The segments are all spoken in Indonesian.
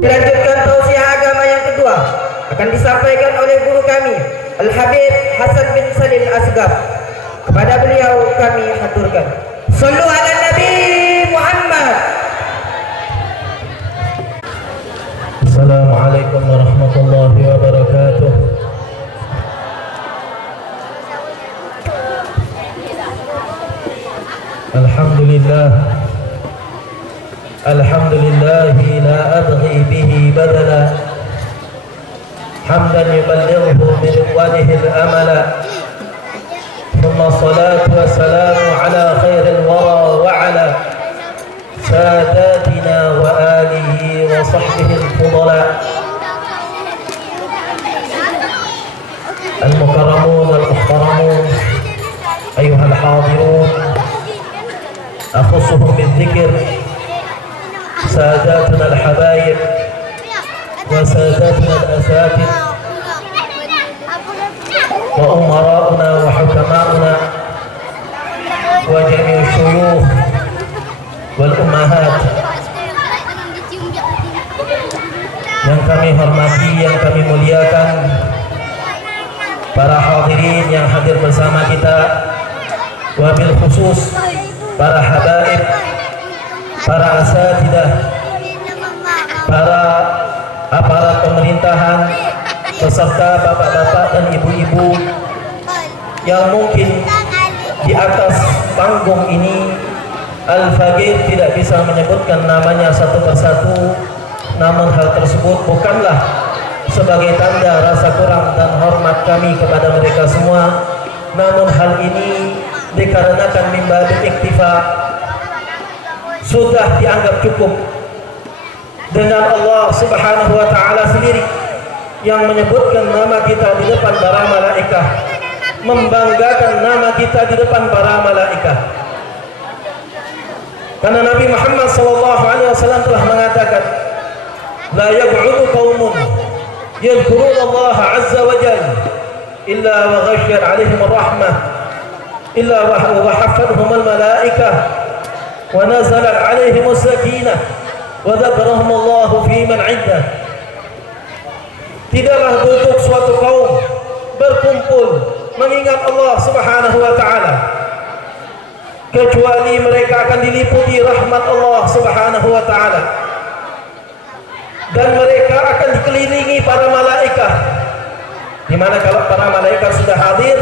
Dilanjutkan tausiah agama yang kedua akan disampaikan oleh guru kami Al-Habib Hasan bin Salim Asgaf. Kepada beliau kami haturkan Sallu ala Nabi Muhammad. Assalamualaikum warahmatullahi wabarakatuh. Alhamdulillah, alhamdulillahi la abghi bihi badala, hamdan yuballighu min wajhi al-amala, thumma salatu wassalamu ala khairil wara wa ala ساداتنا وآله وصحبه الفضلاء المكرمون المحترمون أيها الحاضرون، أخصهم بالذكر ساداتنا الحبايب وساداتنا الأساتذة وأمراؤنا وحكماؤنا وجميع الشيوخ والأمهات yang kami hormati, yang kami muliakan, para hadirin yang hadir bersama kita, wabil khusus para habaib, para asatidah, para aparat pemerintahan, beserta bapak-bapak dan ibu-ibu yang mungkin di atas panggung ini Al-Faqih tidak bisa menyebutkan namanya satu persatu, namun hal tersebut bukanlah sebagai tanda rasa kurang dan hormat kami kepada mereka semua, namun hal ini dikarenakan mimba iktifa sudah dianggap cukup dengan Allah Subhanahu wa Ta'ala sendiri yang menyebutkan nama kita di depan para malaikah, membanggakan nama kita di depan para malaikah. Karena Nabi Muhammad SAW telah mengatakan, la yab'udu qaumun yadhkuruna Allah azza wa jalla illa wa ghashiyat 'alaihim ar-rahmah illa wa haffadhum al-malaikah wa nazalat 'alaihim as-sakinah wa dzakarahum Allah fi man 'indah. Tidaklah duduk suatu kaum berkumpul mengingat Allah Subhanahu wa Ta'ala kecuali mereka akan diliputi rahmat Allah Subhanahu wa Ta'ala, dan mereka akan dikelilingi para malaikat, di mana kalau para malaikat sudah hadir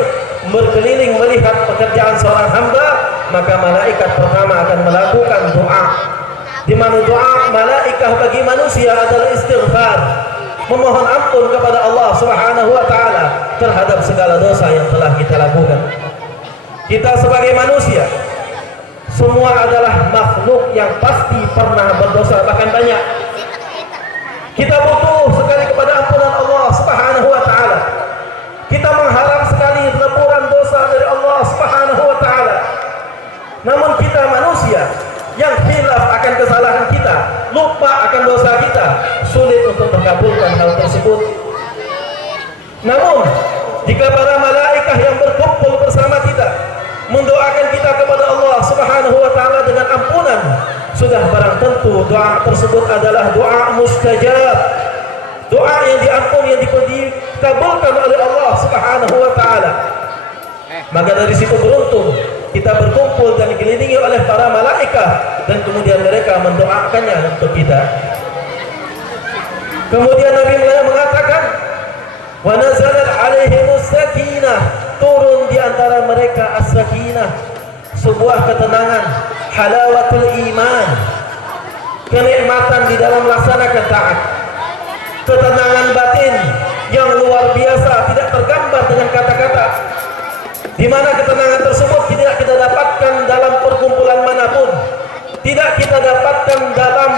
berkeliling melihat pekerjaan seorang hamba, maka malaikat pertama akan melakukan doa, di mana doa malaikat bagi manusia adalah istighfar, memohon ampun kepada Allah Subhanahu wa Ta'ala terhadap segala dosa yang telah kita lakukan. Kita sebagai manusia semua adalah makhluk yang pasti pernah berdosa, bahkan banyak. Kita butuh sekali kepada ampunan Allah Subhanahu wa Ta'ala. Kita mengharap sekali lemburan dosa dari Allah Subhanahu wa Ta'ala. Namun kita manusia yang khilaf akan kesalahan kita, lupa akan dosa kita, sulit untuk mengabulkan hal tersebut. Namun jika para malaikat yang berkumpul bersama kita mendoakan kita kepada Allah Subhanahu wa Ta'ala dengan ampunan, sudah barang tentu doa tersebut adalah doa mustajab, doa yang diampuni, yang dikabulkan oleh Allah Subhanahu wa Ta'ala. Maka dari situ beruntung kita berkumpul dan dikelilingi oleh para malaikat, dan kemudian mereka mendoakannya untuk kita. Kemudian Nabi mengatakan, wa nazalat 'alaihimus sakinah, turun di antara mereka as-sakinah, sebuah ketenangan, halawatul iman, kenikmatan di dalam melaksanakan taat, ketenangan batin yang luar biasa, tidak tergambar dengan kata-kata, di mana ketenangan tersebut tidak kita dapatkan dalam perkumpulan manapun, tidak kita dapatkan dalam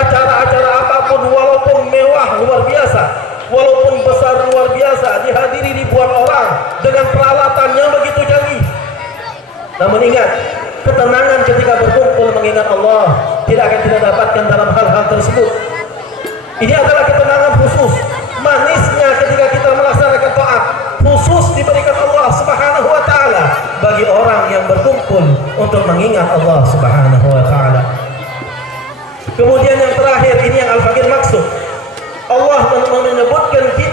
acara-acara apapun, walaupun mewah luar biasa, walaupun besar luar biasa, dihadiri ribuan orang dengan peralatan yang begitu canggih. Namun ingat, ketenangan ketika berkumpul mengingat Allah tidak akan kita dapatkan dalam hal-hal tersebut. Ini adalah ketenangan khusus, manisnya ketika kita melaksanakan taat, khusus diberikan Allah Subhanahu wa Ta'ala bagi orang yang berkumpul untuk mengingat Allah Subhanahu wa Ta'ala. Kemudian yang terakhir, ini yang Al-Faqih maksud,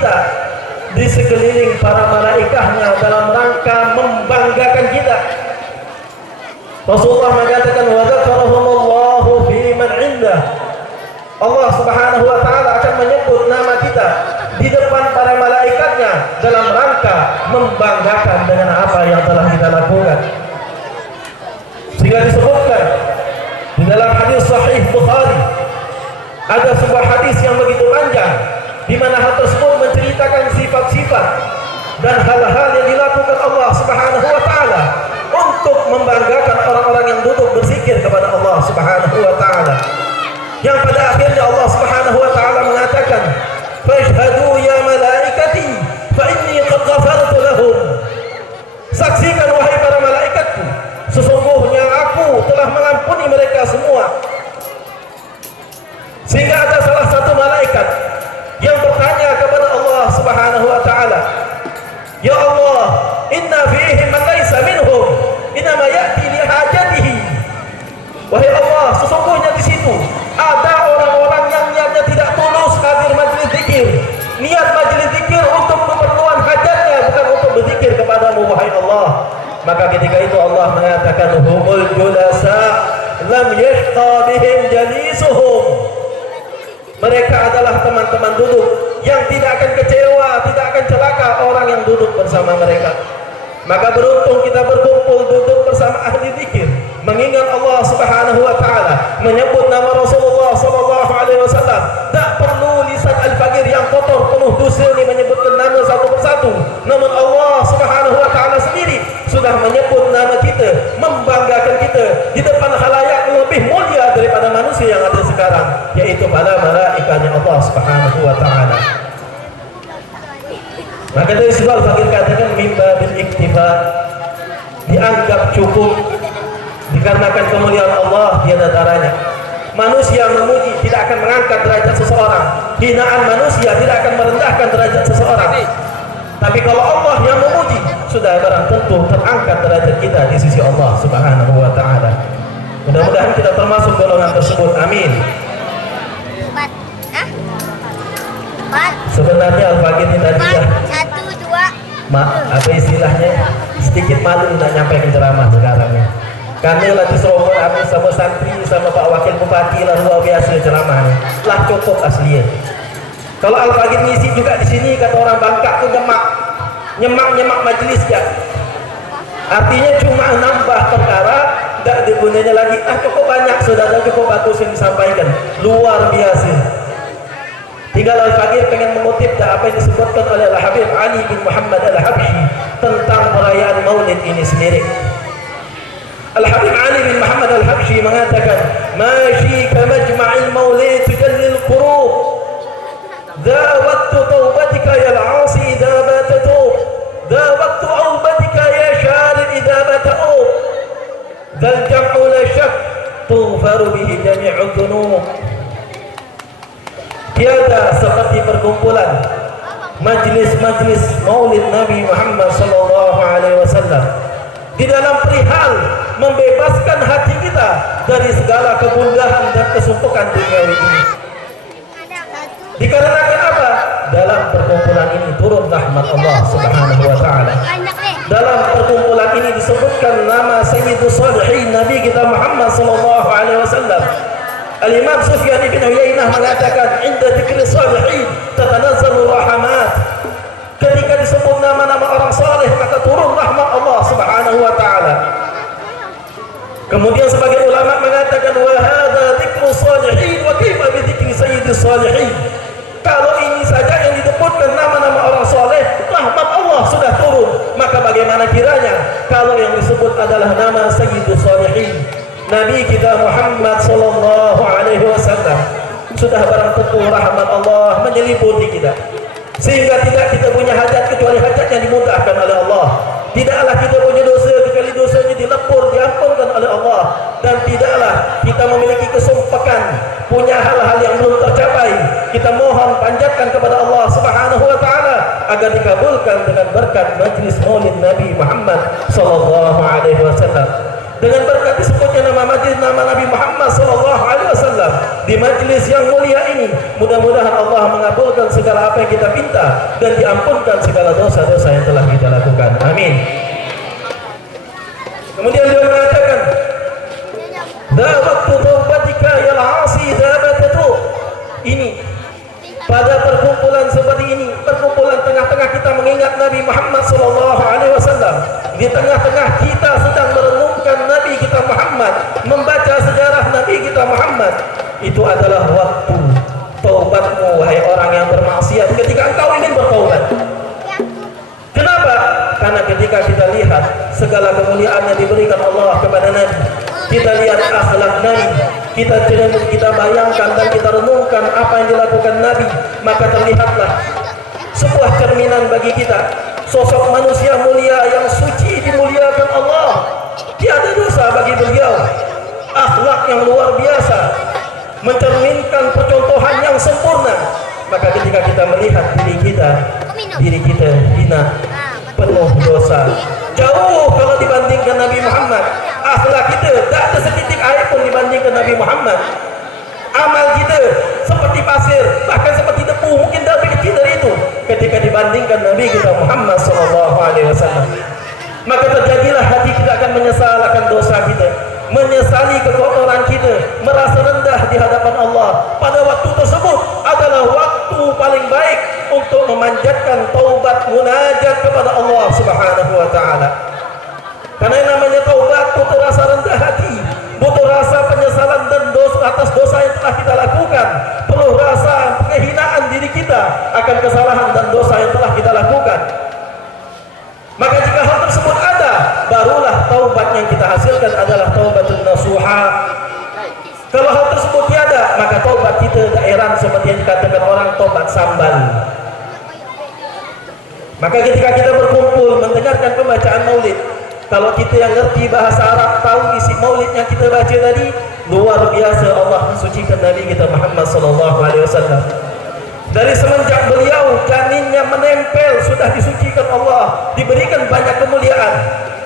kita di sekeliling para malaikatnya dalam rangka membanggakan kita. Rasulullah mengatakan wa dzakarahumullahu fi man 'indah. Allah Subhanahu wa taala akan menyebut nama kita di depan para malaikatnya dalam rangka membanggakan dengan apa yang telah kita lakukan. Sehingga disebutkan di dalam hadis sahih Bukhari, ada sebuah hadis yang begitu panjang di mana hal tersebut menceritakan sifat-sifat dan hal-hal yang dilakukan Allah Subhanahu wa taala untuk membanggakan orang-orang yang duduk berzikir kepada Allah Subhanahu wa taala. Yang pada akhirnya Allah Subhanahu wa taala mengatakan, "Fashhadu ya malaikati fa inni qad ghafartu lahum." Saksikan wahai para malaikatku, sesungguhnya aku telah mengampuni mereka semua. Sehingga ada salah satu malaikat yang bertanya kepada Allah Subhanahu wa taala, "Ya Allah, inna fihim man laysa minhum, inma ya'ti li hajatihi." Wahai Allah, sesungguhnya di situ ada orang-orang yang niatnya tidak tulus hadir majelis zikir. Niat majelis zikir untuk keperluan hajatnya, bukan untuk berzikir kepadamu wahai Allah. Maka ketika itu Allah mengatakan, "Humul julasa lam yashqa bihim jalisuhum." Mereka adalah teman-teman duduk yang tidak akan kecewa, tidak akan celaka orang yang duduk bersama mereka. Maka beruntung kita berkumpul duduk bersama ahli zikir, mengingat Allah Subhanahu wa taala, menyebut nama Rasulullah sallallahu alaihi wasallam. Tak perlu lisan al-faqir yang kotor penuh dosa ini menyebutkan nama satu persatu. Namun Allah Subhanahu wa taala sendiri sudah menyebut nama kita, membanggakan kita di depan khalayak yang lebih mulia daripada manusia yang ada sekarang, yaitu para malaikatnya Allah Subhanahu wa taala. Maka dari situ al-faqir katakan mimba bil iktifa, dianggap cukup dikarenakan kemuliaan Allah tiada taranya. Manusia memuji tidak akan mengangkat derajat seseorang, hinaan manusia tidak akan merendahkan derajat seseorang. Tapi kalau Allah yang memuji, sudah barang tentu terangkat derajat kita di sisi Allah Subhanahu wa taala. Mudah-mudahan kita termasuk golongan tersebut. Amin. Sebenarnya al-faqir ini tadi ya, apa istilahnya, sedikit malu nak nyampaikan ceramah sekarang ya. Karena lagi serobot habis sama santri sama Pak Wakil Bupati lah, luar biasa ceramahnya. Lah cukup aslinya. Kalau al-faqir ngisi juga di sini, kata orang Bangka tuh nyemak majelis ya. Artinya cuma nambah perkara, tidak ada gunanya lagi. Cukup banyak saudara, cukup bagus yang disampaikan, luar biasa. Tinggal al-faqir pengen mengutip apa yang disebutkan oleh Al-Habib Ali bin Muhammad Al-Habsyi tentang perayaan Maulid ini sendiri. Al-Habib Ali bin Muhammad Al-Habsyi mengatakan, "Mashi ka majma'il maulid tujallil qurub. Dha waqtu taubatika ya al-'asi idza batatub. Dha waqtu aubatika ya syarib idza bata'ub. Dzal jam'u la syak tughfaru bihi jami'ud dhunub." Tiada seperti perkumpulan majlis-majlis Maulid Nabi Muhammad sallallahu alaihi wasallam di dalam perihal membebaskan hati kita dari segala kegundahan dan kesumpukan duniawi ini. Dikarenakan apa? Dalam perkumpulan ini turun rahmat Allah Subhanahu wa taala. Dalam perkumpulan ini disebutkan nama Sayyidus Salihin Nabi kita Muhammad sallallahu alaihi wasallam. Al-Imam Sufyan bin Uyainah mengatakan, "Inda dzikri salihin tatanazzalu rahmat." Ketika disebut nama-nama orang saleh, maka turun rahmat Allah Subhanahu wa taala. Kemudian sebagian ulama mengatakan, "Wa hadza dzikru salihin wa kaifa bi dzikri sayyidis salihin." Kalau ini saja yang disebutkan nama-nama orang saleh, rahmat Allah sudah turun, maka bagaimana kiranya kalau yang disebut adalah nama sayyidus salihin, Nabi kita Muhammad sallallahu alaihi wasallam. Sudah barang tentu rahmat Allah menyelimuti kita, sehingga tidak kita punya hajat kecuali hajat yang dimudahkan oleh Allah. Tidaklah kita punya dosa kecuali dosanya dilepur, diampunkan oleh Allah. Dan tidaklah kita memiliki kesumpakan, punya hal-hal yang belum tercapai. Kita mohon panjatkan kepada Allah Subhanahu wa taala agar dikabulkan dengan berkat majlis Maulid Nabi Muhammad sallallahu alaihi wasallam. Dengan berkat disebutnya nama majlis nama Nabi Muhammad sallallahu alaihi wasallam, di majlis yang mulia ini. Mudah-mudahan Allah mengabulkan segala apa yang kita minta dan diampunkan segala dosa-dosa yang telah kita lakukan. Amin. Kemudian beliau mengatakan, "Da waktu taubatika yal 'asi dabatatu." Ini pada perkumpulan seperti ini, perkumpulan tengah-tengah kita mengingat Nabi Muhammad sallallahu alaihi wasallam. Di tengah-tengah kita sedang merenungkan Nabi kita Muhammad, membaca sejarah Nabi kita Muhammad. Itu adalah waktu taubatmu, wahai orang yang bermaksiat, ketika engkau ingin bertaubat. Kenapa? Karena ketika kita lihat segala kemuliaan yang diberikan Allah kepada Nabi, kita lihat akhlak Nabi, kita bayangkan dan kita renungkan apa yang dilakukan Nabi, maka terlihatlah sebuah cerminan bagi kita, sosok manusia mulia yang suci dimuliakan Allah, tiada dosa bagi beliau, akhlak yang luar biasa, mencerminkan percontohan yang sempurna. Maka ketika kita melihat diri kita hina, penuh dosa, jauh kalau dibandingkan Nabi Muhammad. Akhlak kita tak ada setitik air pun dibandingkan Nabi Muhammad. Amal kita seperti pasir, bahkan seperti debu, mungkin lebih kecil dari itu ketika dibandingkan Nabi kita Muhammad sallallahu alaihi wasallam. Maka terjadilah hati kita akan menyesal akan dosa kita, menyesali kekotoran kita, merasa rendah di hadapan Allah. Pada waktu tersebut adalah waktu paling baik untuk memanjatkan taubat, munajat kepada Allah Subhanahu wa taala. Karena yang namanya taubat butuh rasa rendah hati, butuh rasa penyesalan dan dosa atas dosa yang telah kita lakukan, perlu rasa kehinaan diri kita akan kesalahan dan dosa yang telah kita lakukan. Maka jika hal tersebut ada, barulah taubat yang kita hasilkan adalah taubatun nasuha. Kalau hal tersebut tiada, maka taubat kita daerah seperti yang dikatakan orang taubat sambal. Maka ketika kita berkumpul mendengarkan pembacaan maulid, kalau kita yang ngerti bahasa Arab, tahu isi maulid yang kita baca tadi, luar biasa Allah mensucikan Nabi kita Muhammad sallallahu alaihi wasallam. Dari semenjak beliau janinnya menempel sudah disucikan Allah, diberikan banyak kemuliaan.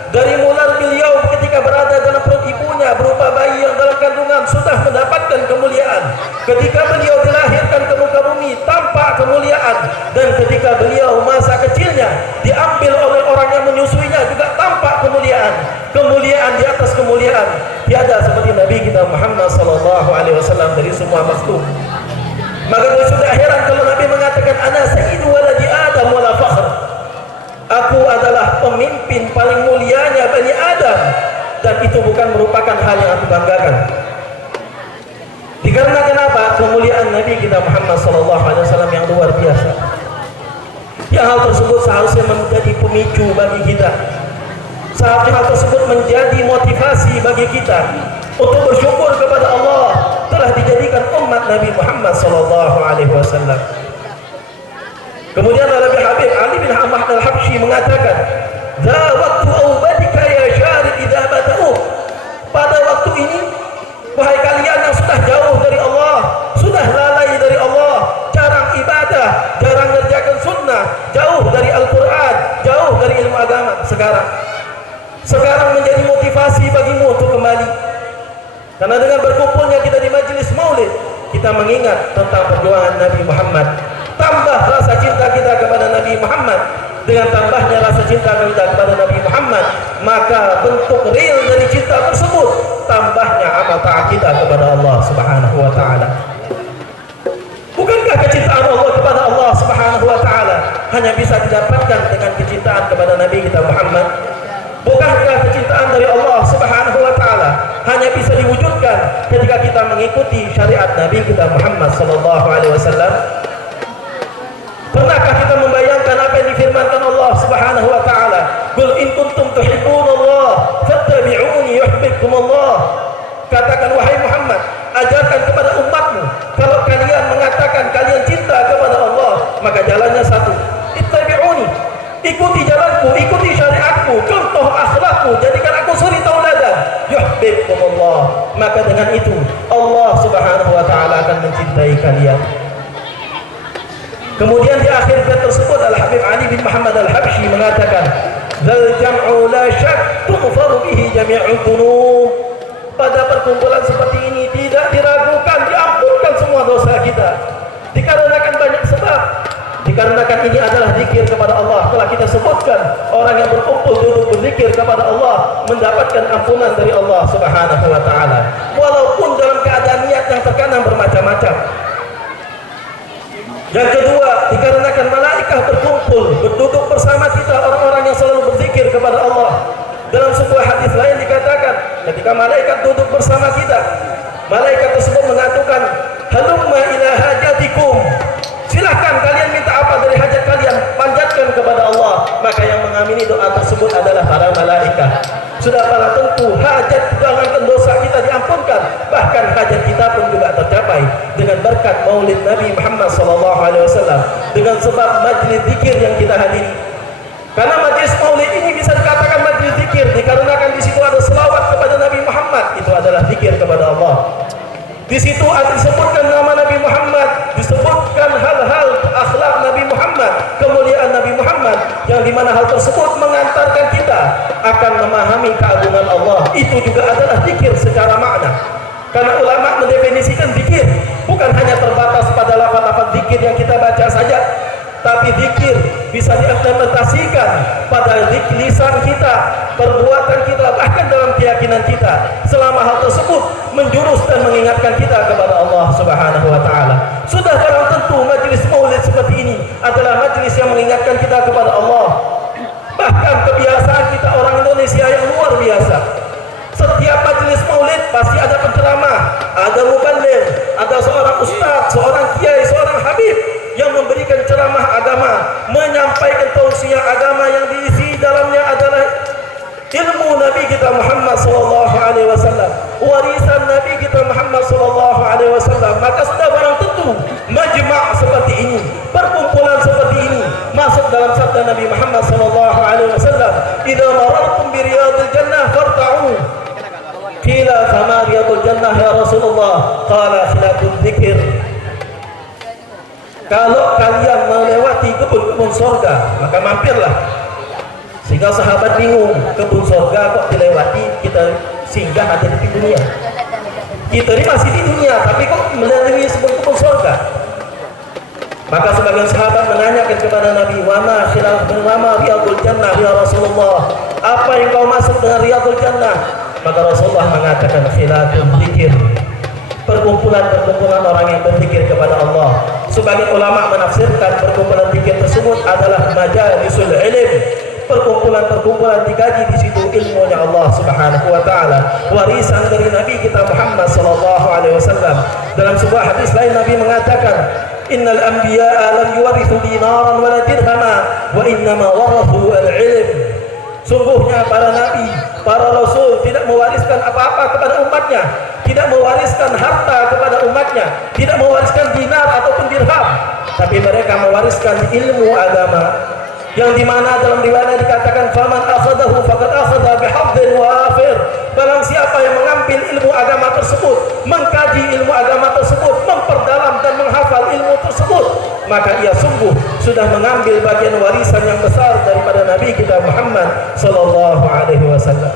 Dari mulai beliau ketika berada dalam perut ibunya berupa bayi yang dalam kandungan sudah mendapatkan kemuliaan. Ketika beliau dilahirkan ke muka bumi tampak kemuliaan, dan ketika beliau masa kecilnya diambil oleh orang yang menyusuinya juga tampak kemuliaan. Kemuliaan di atas kemuliaan. Tiada seperti Nabi kita Muhammad sallallahu alaihi wasallam dari semua makhluk. Maka sudah heran kalau Nabi mengatakan ana sayyidu waladi Adam wala fakhr. Aku adalah pemimpin paling mulianya Bani Adam, dan itu bukan merupakan hal yang aku banggakan. Dikarenakan apa? Kemuliaan Nabi kita Muhammad sallallahu alaihi wasallam yang luar biasa. Ya, hal tersebut seharusnya menjadi pemicu bagi kita. Seharusnya hal tersebut menjadi motivasi bagi kita untuk bersyukur kepada Allah telah dijadikan umat Nabi Muhammad sallallahu alaihi wasallam. Kemudian Nabi Habib Ali bin Ahmad al-Habsyi mengatakan, "Za waktu aubadika ya syarid idza bata'u." Pada waktu ini, wahai kalian yang sudah jauh dari Allah, sudah lalai dari Allah, jarang ibadah, jarang mengerjakan sunnah, jauh dari Al-Quran, jauh dari ilmu agama. Sekarang menjadi motivasi bagimu untuk kembali. Karena dengan berkumpulnya kita di majelis maulid, kita mengingat tentang perjuangan Nabi Muhammad. Tambah rasa cinta kita kepada Nabi Muhammad. Dengan tambahnya rasa cinta kita kepada Nabi Muhammad, maka bentuk real dari cinta tersebut tambahnya amal taat kita kepada Allah Subhanahu wa taala. Bukankah kecintaan Allah kepada Allah Subhanahu wa taala hanya bisa didapatkan dengan kecintaan kepada Nabi kita Muhammad? Bukankah kecintaan dari Allah Subhanahu wa taala hanya bisa diwujudkan ketika kita mengikuti syariat Nabi kita Muhammad sallallahu alaihi wasallam? Pernahkah kita membayangkan apa yang difirmankan Allah Subhanahu wa taala? Qul in kuntum tuhibbunallah fattabi'uni yuhibbukumullah. Katakan wahai Muhammad, ajarkan kepada umatmu, kalau kalian mengatakan kalian cinta kepada Allah, maka jalannya satu, ittabi'uni. Ikuti jalanku, ikuti syariatku, contoh akhlakku, jadikan aku suri tauladan. Yuhibbukumullah. Maka dengan itu Allah Subhanahu wa taala akan mencintai kalian. Kemudian di akhir bait tersebut Al-Habib Ali bin Muhammad Al-Habsyi mengatakan, "Dzal jam'u la syak tughfaru bihi jami'ul dhunub." Pada perkumpulan seperti ini tidak diragukan diampuni kita. Dikarenakan banyak sebab. Dikarenakan ini adalah zikir kepada Allah. Telah kita sebutkan, orang yang berkumpul duduk berzikir kepada Allah mendapatkan ampunan dari Allah Subhanahu wa taala. Walaupun dalam keadaan niat yang terkadang bermacam-macam. Yang kedua, dikarenakan malaikat berkumpul berduduk bersama kita, orang-orang yang selalu berzikir kepada Allah. Dalam sebuah hadis lain dikatakan, ketika malaikat duduk bersama kita, malaikat tersebut mengatakan, halumma ila hajatikum, silahkan kalian minta apa dari hajat kalian, panjatkan kepada Allah. Maka yang mengamini doa tersebut adalah para malaikat. Sudah pada tentu hajat, jangankan dosa kita diampunkan, bahkan hajat kita pun juga tercapai dengan berkat maulid Nabi Muhammad SAW, dengan sebab majlis zikir yang kita hadiri. Karena majlis maulid ini bisa dikatakan majlis zikir dikarenakan di situ ada selawat kepada Nabi Muhammad, itu adalah zikir kepada Allah. Di situ ada disebutkan nama Nabi Muhammad, disebutkan hal-hal akhlak Nabi Muhammad, kemuliaan Nabi Muhammad, yang dimana hal tersebut mengantarkan kita akan memahami keagungan Allah. Itu juga adalah zikir secara makna. Karena ulama mendefinisikan zikir bukan hanya terbatas pada lafaz-lafaz zikir yang kita baca saja, tapi zikir bisa diimplementasikan pada lisan kita, perbuatan kita, bahkan dalam keyakinan kita, selama hal tersebut menjurus dan mengingatkan kita kepada Allah Subhanahu wa taala. Sudah barang tentu majlis maulid seperti ini adalah majlis yang mengingatkan kita kepada Allah. Bahkan kebiasaan kita orang Indonesia yang luar biasa. Setiap majlis maulid pasti ada penceramah, ada muballigh, ada seorang ustaz, seorang kiai, seorang habib yang memberikan ceramah agama, menyampaikan tausiah agama yang diisi dalamnya adalah ilmu Nabi kita Muhammad sallallahu alaihi wasallam, warisan Nabi kita Muhammad sallallahu alaihi wasallam. Maka sudah barang tentu majma' seperti ini, perkumpulan seperti ini masuk dalam sabda Nabi Muhammad sallallahu alaihi wasallam, "Idza marartum bi riyadil jannah farta'u." Qila fama riyadul jannah ya Rasulullah? Qala khilatul dzikir. Kalau kalian melewati kebun-kebun sorga, maka mampirlah. Sehingga sahabat bingung, kebun sorga kok dilewati, kita singgah ada di dunia. Kita ini masih di dunia, tapi kok melalui sebuah kebun sorga? Maka sebagian sahabat menanyakan kepada Nabi, wama riyadul jannah ya Rasulullah? Apa yang kau maksud dengan riyadul jannah? Maka Rasulullah mengatakan khilatul dzikir, perkumpulan-perkumpulan orang yang berzikir kepada Allah. Sebagian ulama menafsirkan perkumpulan zikir tersebut adalah majalisul ilm, perkumpulan-perkumpulan dikaji di situ ilmunya Allah Subhanahu wa taala, warisan dari Nabi kita Muhammad sallallahu alaihi wasallam. Dalam sebuah hadis lain Nabi mengatakan, innal anbiya'a lam yuwarithu dinaran wala dirhama wa innama warathu al-ilm. Sungguhnya para nabi, para rasul tidak mewariskan apa-apa kepada umatnya, tidak mewariskan harta kepada umatnya, tidak mewariskan dinar ataupun dirham, tapi mereka mewariskan ilmu agama, yang dimana dalam riwayat dikatakan faman akhadahu faqad akhadha bihadhin wafir. Barang siapa yang mengambil ilmu agama tersebut, mengkaji ilmu agama tersebut, memperdalam dan menghafal ilmu tersebut, maka ia sungguh sudah mengambil bagian warisan yang besar daripada Nabi kita Muhammad sallallahu alaihi wasallam.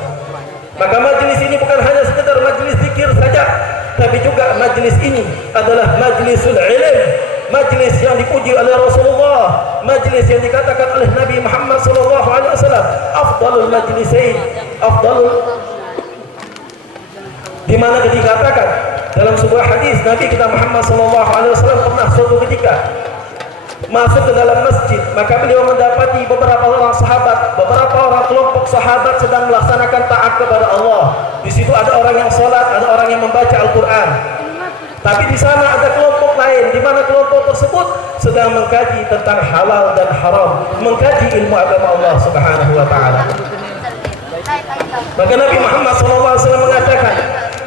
Maka majlis ini bukan hanya sekedar majlis zikir saja, tapi juga majlis ini adalah majlisul ilm, majlis yang dipuji oleh Rasulullah, majlis yang dikatakan oleh Nabi Muhammad sallallahu alaihi wasallam afdalul majlisain, di mana dikatakan dalam sebuah hadis Nabi kita Muhammad sallallahu alaihi wasallam pernah suatu ketika masuk ke dalam masjid, maka beliau mendapati beberapa orang sahabat, beberapa orang kelompok sahabat sedang melaksanakan taat kepada Allah. Di situ ada orang yang salat, ada orang yang membaca Al-Qur'an. Tapi di sana ada kelompok lain, di mana kelompok tersebut sedang mengkaji tentang halal dan haram, mengkaji ilmu agama Allah Subhanahu wa taala. Maka Nabi Muhammad SAW mengatakan,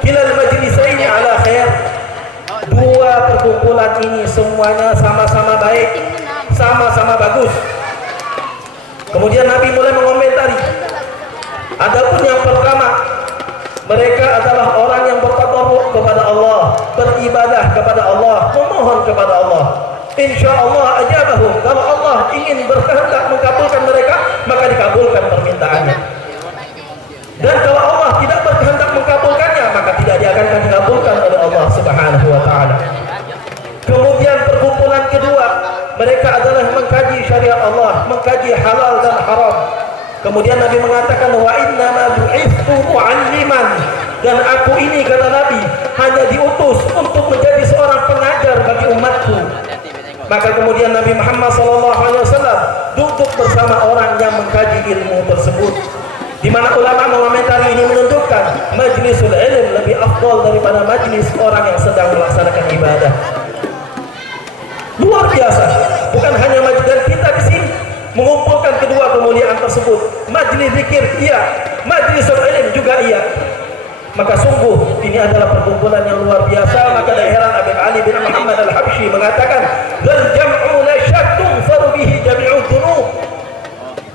kilal majlisaini ala khair. Dua perkumpulan ini semuanya sama-sama baik, sama-sama bagus. Kemudian Nabi mulai mengomentari. Adapun yang pertama, mereka adalah orang yang bertadarruk kepada Allah, beribadah kepada Allah, memohon kepada Allah. Insyaallah ajabahum. Kalau Allah ingin berkehendak mengabulkan mereka, maka dikabulkan permintaannya. Dan kalau Allah tidak berkehendak mengabulkannya, maka tidak akan dikabulkan oleh Allah Subhanahu wa taala. Kemudian Mereka adalah mengkaji syariat Allah, mengkaji halal dan haram. Kemudian Nabi mengatakan, wa inna ma bu'ithu mu'alliman, dan aku ini, kata Nabi, hanya diutus untuk menjadi seorang pengajar bagi umatku. Maka kemudian Nabi Muhammad SAW duduk bersama orang yang mengkaji ilmu tersebut, di mana ulama mengomentari ini menunjukkan majlisul ilm lebih afdal daripada majlis orang yang sedang melaksanakan ibadah. Luar biasa. Bukan hanya majlis, dan kita di sini mengumpulkan kedua kemuliaan tersebut. Majlis zikir iya, majlisul ilm juga iya. Maka sungguh ini adalah perkumpulan yang luar biasa. Maka tak heran Abi Ali bin Muhammad Al-Habsyi mengatakan, "Dzal jam'u la syakkun faru bihi jami'ud dzunub."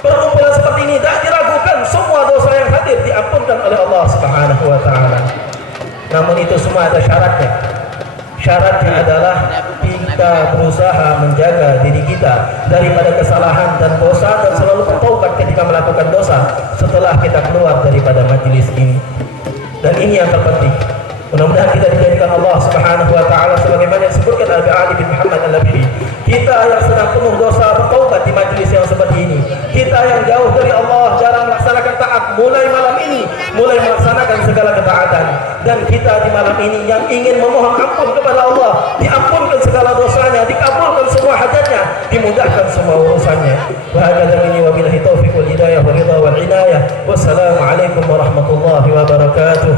Perkumpulan seperti ini tak diragukan, semua dosa yang hadir diampunkan oleh Allah Subhanahu wa taala. Namun itu semua ada syaratnya. Syaratnya adalah kita berusaha menjaga diri kita daripada kesalahan dan dosa, dan selalu bertaubat ketika melakukan dosa setelah kita keluar daripada majlis ini. Dan ini yang terpenting. Mudah-mudahan kita dijadikan Allah Subhanahu wa taala sebagaimana yang disebutkan oleh Ali bin Muhammad Al-Habsyi. Kita yang sedang penuh dosa bertaubat di majlis yang seperti ini. Kita yang jauh dari Allah, jarang melaksanakan taat, mulai malam ini mulai melaksanakan segala ketaatan. Dan kita di malam ini yang ingin memohon ampun kepada Allah, diampunkan segala dosanya, dikabulkan semua hajatnya, dimudahkan semua urusannya. Wa hadza minni wa billahi taufiq wal hidayah wa ridha wal inayah. Wassalamu alaikum warahmatullahi wabarakatuh.